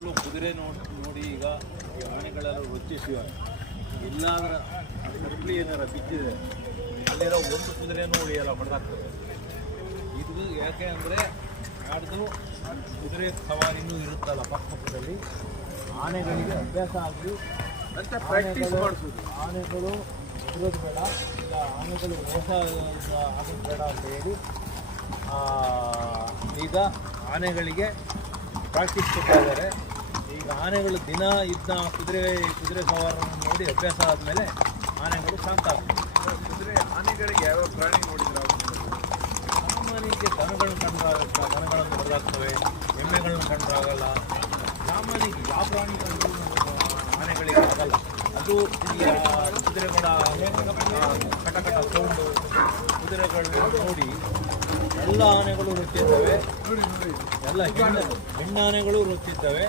ಕುದುರೆ ನೋಡಿ ನೋಡಿ ಈಗ ಈ ಆನೆಗಳೆಲ್ಲ ರೊಚ್ಚಿಸಿದ್ದಾರೆ ಎಲ್ಲಾದ್ರ ಸರಪಳಿ ಏನಾರ ಬಿದ್ದಿದೆ ಅಲ್ಲಿರೋ ಒಂದು ಕುದುರೆನೂ ಉಳಿಯಲ್ಲ ಹೊಡೆದಾಗ್ತದೆ ಇದು ಯಾಕೆ ಅಂದರೆ ನಾಡ್ದು ಕುದುರೆ ಸವಾರಿನೂ ಇರುತ್ತಲ್ಲ ಪಕ್ಕಪಕ್ಕದಲ್ಲಿ. ಆನೆಗಳಿಗೆ ಅಭ್ಯಾಸ ಆಗಲಿ ಅಂತ ಪ್ರಾಕ್ಟೀಸ್ ಆನೆಗಳು- ಮಾಡಿಸೋದು ಆನೆಗಳು ಇರೋದು ಬೇಡ. ಇಲ್ಲ ಆನೆಗಳು ಮೋಸ ಆಗೋದು ಬೇಡ ಅಂತ ಹೇಳಿ ಈಗ ಆನೆಗಳಿಗೆ ಪ್ರಾಕ್ಟೀಸ್ ಕೊಡ್ತಾ ಇದ್ದಾರೆ ಈಗ ಆನೆಗಳು ದಿನ ಇದ್ದ ಕುದುರೆ ಕುದುರೆ ಸವಾರನ್ನು ನೋಡಿ ಅಭ್ಯಾಸ ಆದಮೇಲೆ ಆನೆಗಳು ಶಾಂತ ಕುದುರೆ ಆನೆಗಳಿಗೆ ಯಾವ ಪ್ರಾಣಿ ನೋಡಿದ್ರೆ ಸಾಮಾನ್ಯಕ್ಕೆ ದನಗಳನ್ನು ಕಂಡ್ರಾಗತ್ತ ದನಗಳನ್ನು ಹೊರಗಾಗ್ತವೆ ಎಮ್ಮೆಗಳನ್ನು ಕಂಡ್ರಾಗಲ್ಲ ಸಾಮಾನ್ಯಕ್ಕೆ ಯಾವ ಪ್ರಾಣಿ ಕಂಡು ಆನೆಗಳಿಗೆ ಆಗಲ್ಲ. ಅದು ಕುದುರೆಗಳ ಕಟ ಕಟ ಸೌಂಡು ಕುದುರೆಗಳನ್ನ ನೋಡಿ ಎಲ್ಲ ಆನೆಗಳು ರುತ್ತಿದ್ದಾವೆ ಎಲ್ಲ ಹೆಣ್ಣು ಹೆಣ್ಣಾನೆಗಳು ರೊಚ್ಚಿದ್ದಾವೆ